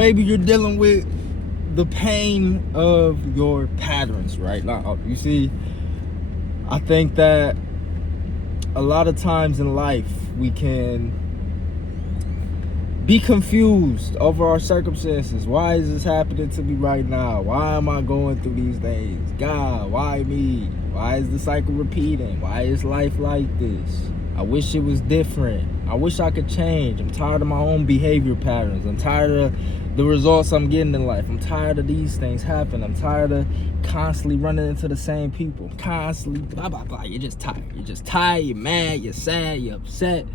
Maybe you're dealing with the pain of your patterns right now. You see, I think that a lot of times in life we can be confused over our circumstances. Why is this happening to me right now? Why am I going through these things? God, why me? Why is the cycle repeating? Why is life like this? I wish it was different. I wish I could change. I'm tired of my own behavior patterns. I'm tired of the results I'm getting in life. I'm tired of these things happening. I'm tired of constantly running into the same people. Constantly blah, blah, blah. You're just tired. You're just tired. You're mad. You're sad. You're upset.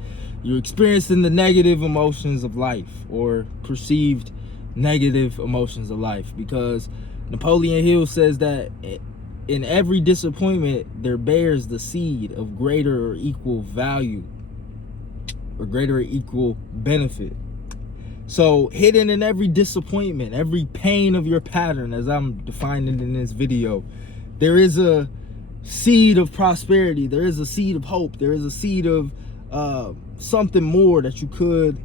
You're experiencing the negative emotions of life, or perceived negative emotions of life, because Napoleon Hill says that in every disappointment there bears the seed of greater or equal value or greater or equal benefit. So hidden in every disappointment, every pain of your pattern, as I'm defining in this video, there is a seed of prosperity. There is a seed of hope. There is a seed of something more that you could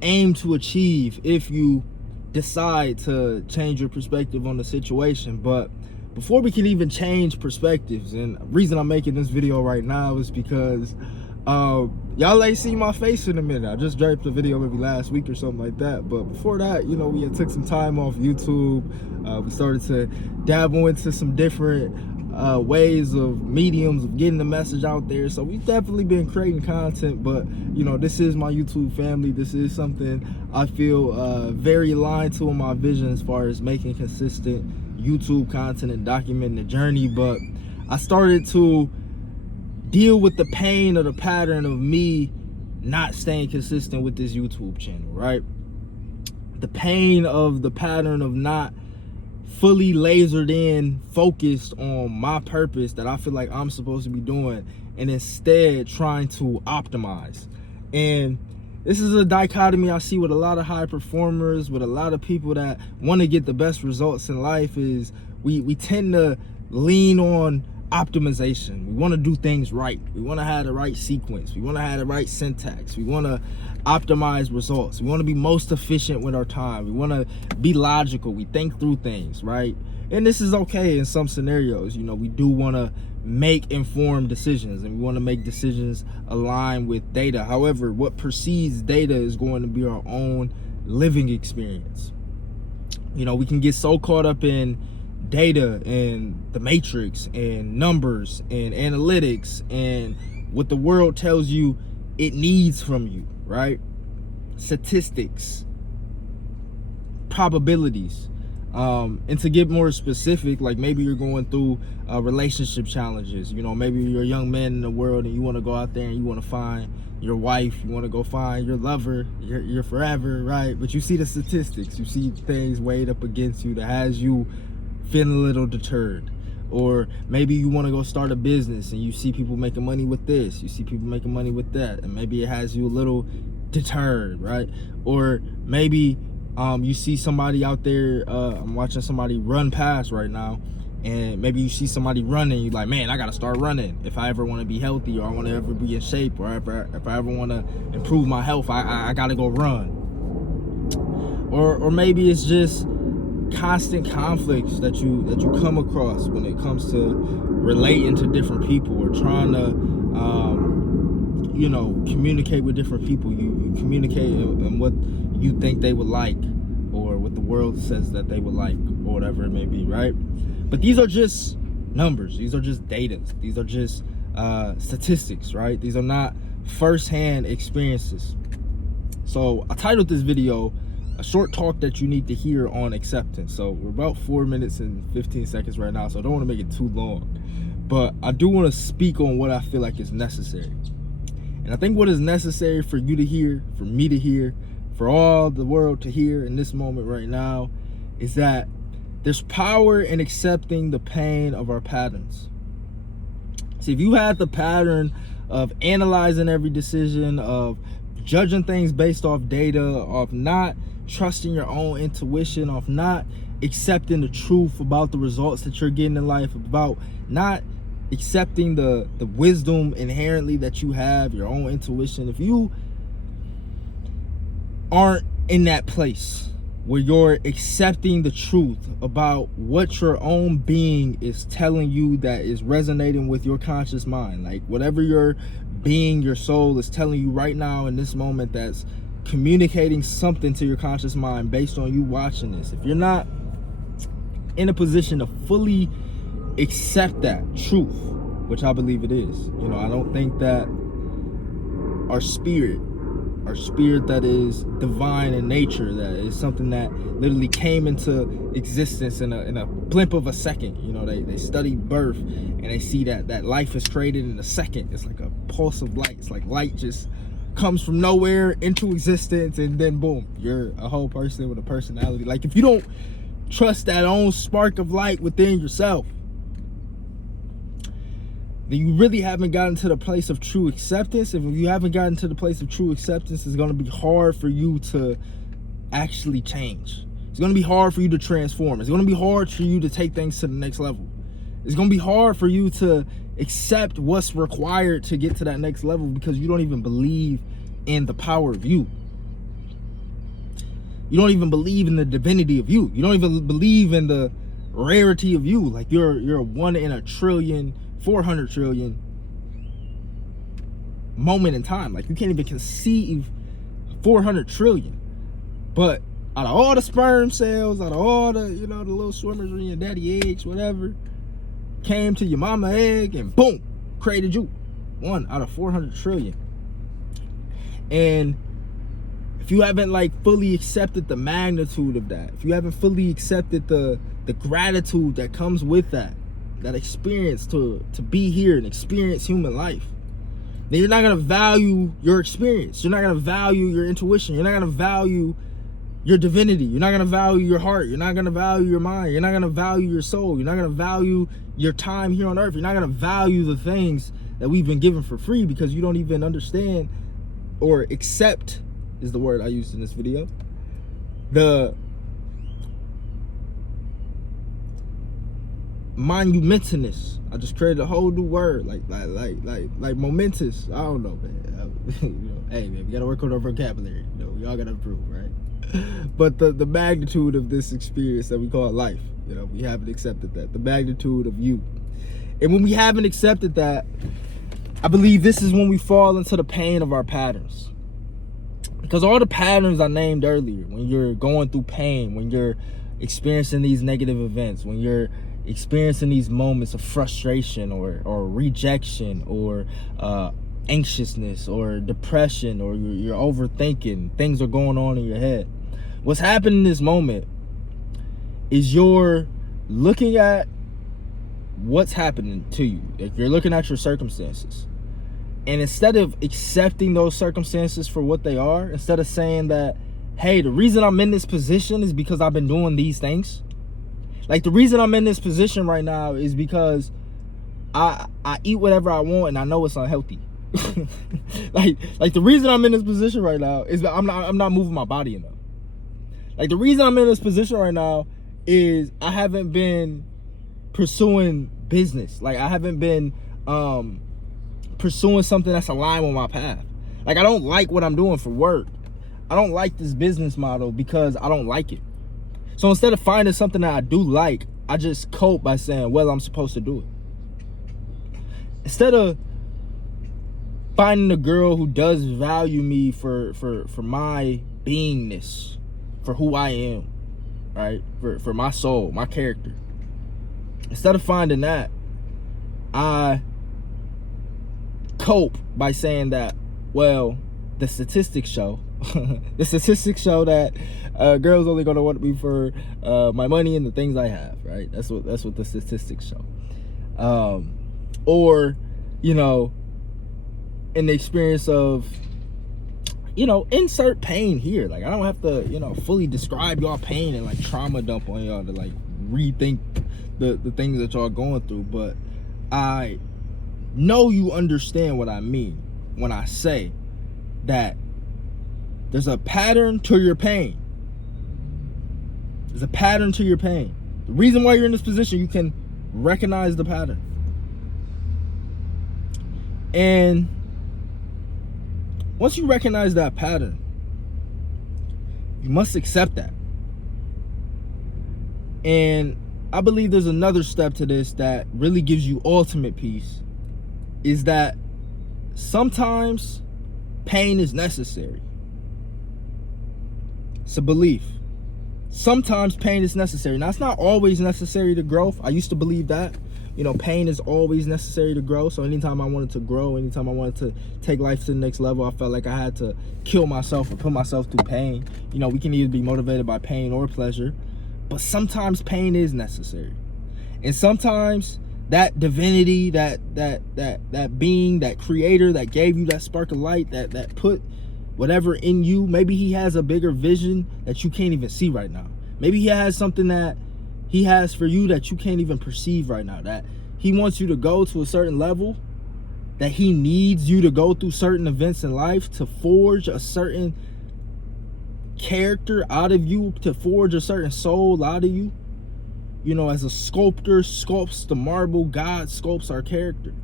aim to achieve if you decide to change your perspective on the situation. But before we can even change perspectives, and the reason I'm making this video right now is because y'all ain't seen my face in a minute. I just dropped a video maybe last week or something like that. But before that, you know, we had took some time off YouTube. We started to dabble into some different ways of mediums of getting the message out there. So we've definitely been creating content, but you know, this is my YouTube family. This is something I feel very aligned to in my vision as far as making consistent YouTube content and documenting the journey. But I started to deal with the pain of the pattern of me not staying consistent with this YouTube channel, right? The pain of the pattern of not fully lasered in, focused on my purpose that I feel like I'm supposed to be doing, and instead trying to optimize. And this is a dichotomy I see with a lot of high performers, with a lot of people that want to get the best results in life. Is we tend to lean on optimization. We want to do things right. We want to have the right sequence. We want to have the right syntax. We want to optimize results. We want to be most efficient with our time. We want to be logical. We think through things, right? And this is okay in some scenarios. You know, we do want to make informed decisions, and we want to make decisions aligned with data. However, what precedes data is going to be our own living experience. You know, we can get so caught up in data and the matrix and numbers and analytics and what the world tells you it needs from you, right? Statistics, probabilities. And to get more specific, like maybe you're going through relationship challenges. You know, maybe you're a young man in the world and you want to go out there and you want to find your wife, you want to go find your lover, your forever, right? But you see the statistics, you see things weighed up against you that has you feeling a little deterred. Or maybe you want to go start a business and you see people making money with this, you see people making money with that, and maybe it has you a little deterred, right? Or maybe you see somebody out there, I'm watching somebody run past right now, and maybe you see somebody running, you're like, man, I gotta start running if I ever want to be healthy, or I want to ever be in shape, or if I ever want to improve my health, I gotta go run. Or maybe it's just constant conflicts that you come across when it comes to relating to different people, or trying to you know, communicate with different people. You communicate in what you think they would like, or what the world says that they would like, or whatever it may be, right? But these are just numbers. These are just data. These are just statistics, right? These are not first-hand experiences. So I titled this video a short talk that you need to hear on acceptance. So we're about 4 minutes and 15 seconds right now, so I don't want to make it too long, but I do want to speak on what I feel like is necessary. And I think what is necessary for you to hear, for me to hear, for all the world to hear in this moment right now, is that there's power in accepting the pain of our patterns. See, if you had the pattern of analyzing every decision, of judging things based off data, of not trusting your own intuition, of not accepting the truth about the results that you're getting in life, about not accepting the wisdom inherently that you have, your own intuition, if you aren't in that place, where you're accepting the truth about what your own being is telling you that is resonating with your conscious mind. Like whatever your being, your soul is telling you right now in this moment, that's communicating something to your conscious mind based on you watching this. If you're not in a position to fully accept that truth, which I believe it is, you know, I don't think that our spirit that is divine in nature, that is something that literally came into existence in a blink of a second. You know, they study birth and they see that life is created in a second. It's like a pulse of light. It's like light just comes from nowhere into existence, and then boom, you're a whole person with a personality. Like if you don't trust that own spark of light within yourself, then you really haven't gotten to the place of true acceptance. If you haven't gotten to the place of true acceptance, it's going to be hard for you to actually change. It's going to be hard for you to transform. It's going to be hard for you to take things to the next level. It's going to be hard for you to accept what's required to get to that next level, because you don't even believe in the power of you. You don't even believe in the divinity of you. You don't even believe in the rarity of you. Like you're a 1 in a trillion, 400 trillion moment in time. Like you can't even conceive 400 trillion. But out of all the sperm cells, out of all the, you know, the little swimmers in your daddy eggs, whatever, came to your mama egg and boom, created you. 1 out of 400 trillion. And if you haven't like fully accepted the magnitude of that, if you haven't fully accepted the gratitude that comes with that experience to be here and experience human life, then you're not going to value your experience. You're not going to value your intuition. You're not going to value your divinity. You're not going to value your heart. You're not going to value your mind. You're not going to value your soul. You're not going to value your time here on earth. You're not going to value the things that we've been given for free, because you don't even understand or accept, is the word I used in this video, the monumentous. I just created a whole new word, like momentous. I don't know, man. You know, hey man, we gotta work on our vocabulary. You know, we all gotta improve, right? But the magnitude of this experience that we call life, you know, we haven't accepted that. The magnitude of you. And when we haven't accepted that, I believe this is when we fall into the pain of our patterns. Because all the patterns I named earlier, when you're going through pain, when you're experiencing these negative events, when you're experiencing these moments of frustration or rejection or anxiousness or depression, or you're overthinking, things are going on in your head. What's happening in this moment is you're looking at what's happening to you. If you're looking at your circumstances, and instead of accepting those circumstances for what they are, instead of saying that, hey, the reason I'm in this position is because I've been doing these things. Like the reason I'm in this position right now is because I eat whatever I want and I know it's unhealthy. like the reason I'm in this position right now is that I'm not moving my body enough. Like the reason I'm in this position right now is I haven't been pursuing business. Like I haven't been pursuing something that's aligned with my path. Like I don't like what I'm doing for work. I don't like this business model because I don't like it. So instead of finding something that I do like, I just cope by saying, well, I'm supposed to do it. Instead of finding a girl who does value me for my beingness, for who I am, right? For my soul, my character. Instead of finding that, I cope by saying that, well, the statistics show that girls only gonna want me for my money and the things I have, right? That's what the statistics show. Or, you know, in the experience of, you know, insert pain here. Like I don't have to, you know, fully describe y'all pain and like trauma dump on y'all to like rethink the things that y'all going through, but I know you understand what I mean when I say that there's a pattern to your pain. There's a pattern to your pain. The reason why you're in this position, you can recognize the pattern. And once you recognize that pattern, you must accept that. And I believe there's another step to this that really gives you ultimate peace, is that sometimes pain is necessary. It's a belief. Sometimes pain is necessary. Now, it's not always necessary to growth. I used to believe that. You know, pain is always necessary to grow. So anytime I wanted to grow, anytime I wanted to take life to the next level, I felt like I had to kill myself or put myself through pain. You know, we can either be motivated by pain or pleasure, but sometimes pain is necessary. And sometimes that divinity, that being, that creator that gave you that spark of light, that put whatever in you, maybe he has a bigger vision that you can't even see right now. Maybe he has something that he has for you that you can't even perceive right now, that he wants you to go to a certain level, that he needs you to go through certain events in life to forge a certain character out of you, to forge a certain soul out of you. You know, as a sculptor sculpts the marble, God sculpts our character.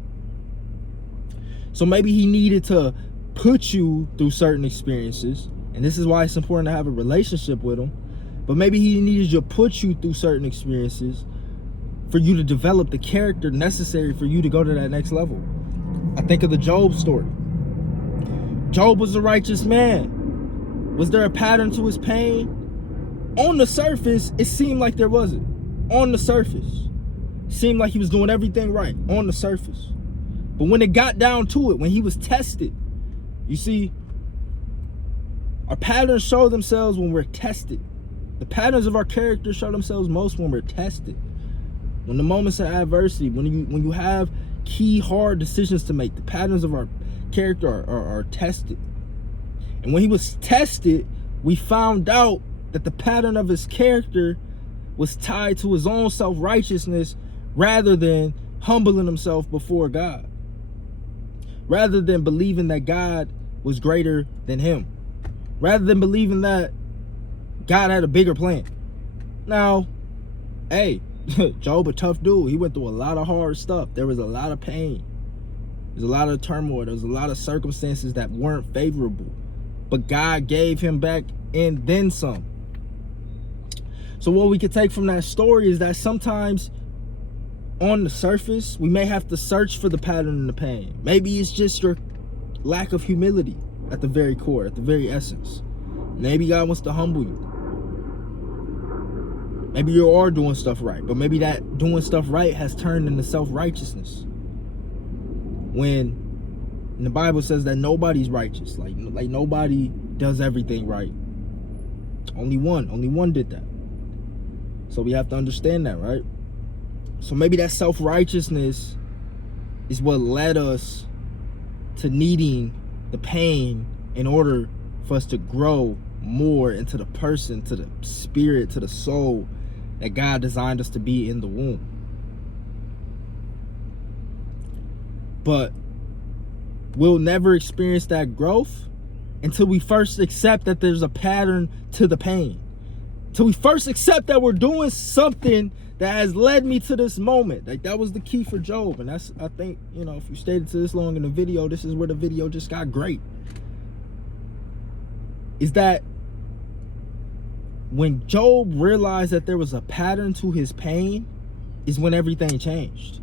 So maybe he needed to put you through certain experiences, and this is why it's important to have a relationship with him. But maybe he needed to put you through certain experiences for you to develop the character necessary for you to go to that next level. I think of the Job story. Job was a righteous man. Was there a pattern to his pain? On the surface, it seemed like there wasn't. On the surface, it seemed like he was doing everything right on the surface. But when it got down to it, when he was tested, you see, our patterns show themselves when we're tested. The patterns of our character show themselves most when we're tested. When the moments of adversity, when you have key hard decisions to make, the patterns of our character are tested. And when he was tested, we found out that the pattern of his character was tied to his own self-righteousness rather than humbling himself before God. Rather than believing that God was greater than him. Rather than believing that God had a bigger plan. Now, hey, Job a tough dude. He went through a lot of hard stuff. There was a lot of pain. There's a lot of turmoil. There was a lot of circumstances that weren't favorable. But God gave him back and then some. So what we could take from that story is that sometimes on the surface, we may have to search for the pattern in the pain. Maybe it's just your lack of humility at the very core, at the very essence. Maybe God wants to humble you. Maybe you are doing stuff right, but maybe that doing stuff right has turned into self-righteousness. When the Bible says that nobody's righteous, like nobody does everything right. Only one did that. So we have to understand that, right? So maybe that self-righteousness is what led us to needing the pain in order for us to grow more into the person, to the spirit, to the soul that God designed us to be in the womb. But we'll never experience that growth until we first accept that there's a pattern to the pain. Till we first accept that we're doing something that has led me to this moment. Like, that was the key for Job. And that's, I think, you know, if you stayed to this long in the video, this is where the video just got great. Is that when Job realized that there was a pattern to his pain, is when everything changed.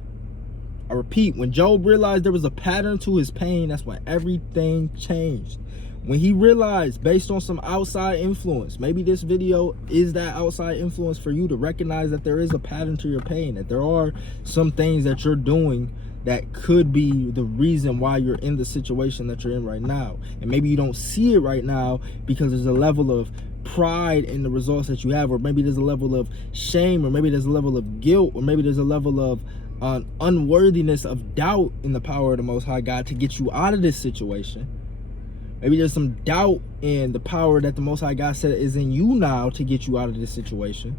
I repeat, when Job realized there was a pattern to his pain, that's when everything changed. When he realized, based on some outside influence, maybe this video is that outside influence for you to recognize that there is a pattern to your pain, that there are some things that you're doing that could be the reason why you're in the situation that you're in right now. And maybe you don't see it right now because there's a level of pride in the results that you have, or maybe there's a level of shame, or maybe there's a level of guilt, or maybe there's a level of unworthiness, of doubt in the power of the Most High God to get you out of this situation. Maybe there's some doubt in the power that the Most High God said is in you now to get you out of this situation.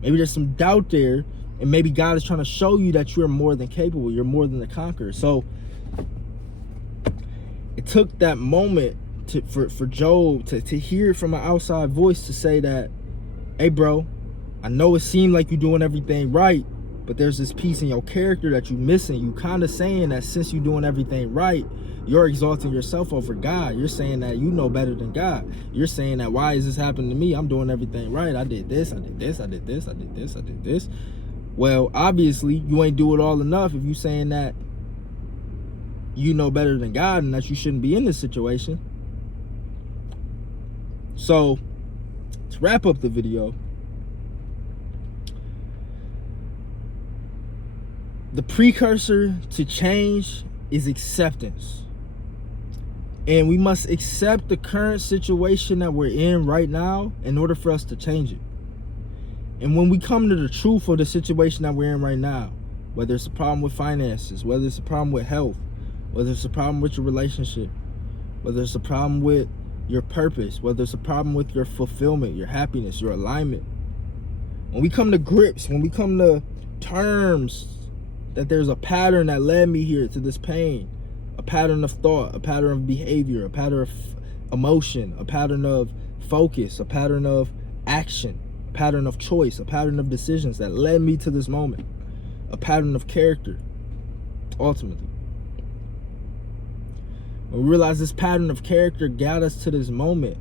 Maybe there's some doubt there, and maybe God is trying to show you that you're more than capable, you're more than a conqueror. So it took that moment for Job to hear from an outside voice to say that, hey bro, I know it seemed like you're doing everything right, but there's this piece in your character that you missing. You kind of saying that since you're doing everything right, you're exalting yourself over God. You're saying that you know better than God. You're saying that, why is this happening to me? I'm doing everything right. I did this, I did this, I did this, I did this, I did this. Well, obviously, you ain't do it all enough if you saying that you know better than God and that you shouldn't be in this situation. So, to wrap up the video, the precursor to change is acceptance. And we must accept the current situation that we're in right now in order for us to change it. And when we come to the truth of the situation that we're in right now, whether it's a problem with finances, whether it's a problem with health, whether it's a problem with your relationship, whether it's a problem with your purpose, whether it's a problem with your fulfillment, your happiness, your alignment, when we come to grips, when we come to terms that there's a pattern that led me here to this pain, a pattern of thought, a pattern of behavior, a pattern of emotion, a pattern of focus, a pattern of action, a pattern of choice, a pattern of decisions that led me to this moment, a pattern of character, ultimately. When we realize this pattern of character got us to this moment,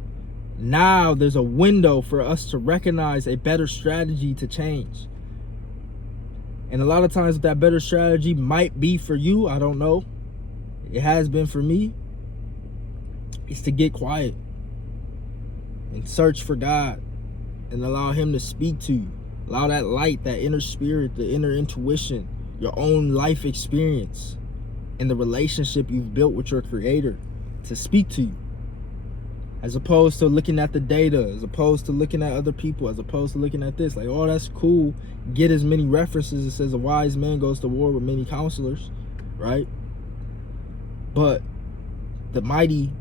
now there's a window for us to recognize a better strategy to change. And a lot of times that better strategy might be for you, I don't know. It has been for me. It's to get quiet and search for God and allow him to speak to you. Allow that light, that inner spirit, the inner intuition, your own life experience, and the relationship you've built with your creator to speak to you. As opposed to looking at the data, as opposed to looking at other people, as opposed to looking at this. Like, oh, that's cool. Get as many references. It says a wise man goes to war with many counselors, right? But the mighty,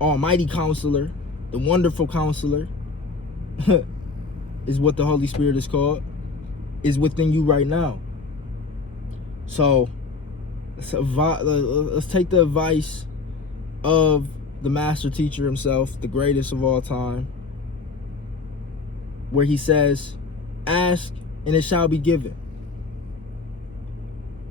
almighty counselor, the wonderful counselor, is what the Holy Spirit is called, is within you right now. So let's take the advice of the master teacher himself, the greatest of all time, where he says, ask and it shall be given.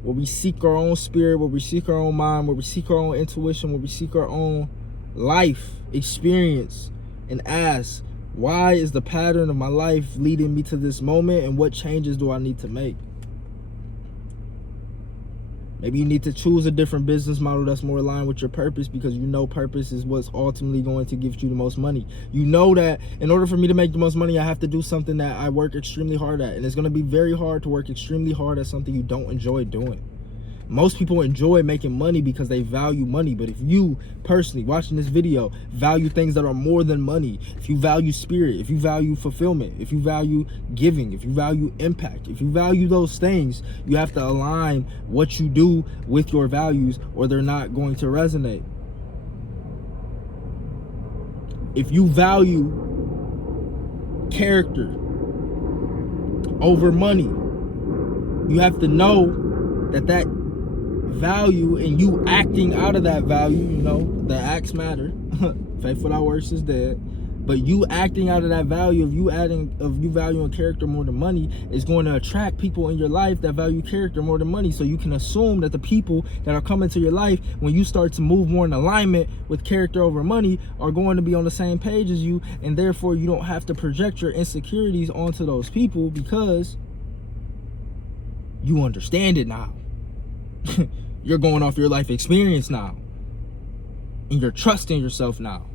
Where we seek our own spirit, where we seek our own mind, where we seek our own intuition, where we seek our own life experience, and ask, why is the pattern of my life leading me to this moment, and what changes do I need to make? Maybe you need to choose a different business model that's more aligned with your purpose, because you know purpose is what's ultimately going to give you the most money. You know that in order for me to make the most money, I have to do something that I work extremely hard at. And it's going to be very hard to work extremely hard at something you don't enjoy doing. Most people enjoy making money because they value money. But if you personally watching this video value things that are more than money, if you value spirit, if you value fulfillment, if you value giving, if you value impact, if you value those things, you have to align what you do with your values, or they're not going to resonate. If you value character over money, you have to know that value and you acting out of that value, you know, the acts matter. Faithful without works is dead. But you acting out of that value, of you valuing character more than money, is going to attract people in your life that value character more than money. So you can assume that the people that are coming to your life, when you start to move more in alignment with character over money, are going to be on the same page as you, and therefore you don't have to project your insecurities onto those people, because you understand it now. You're going off your life experience now, and you're trusting yourself now.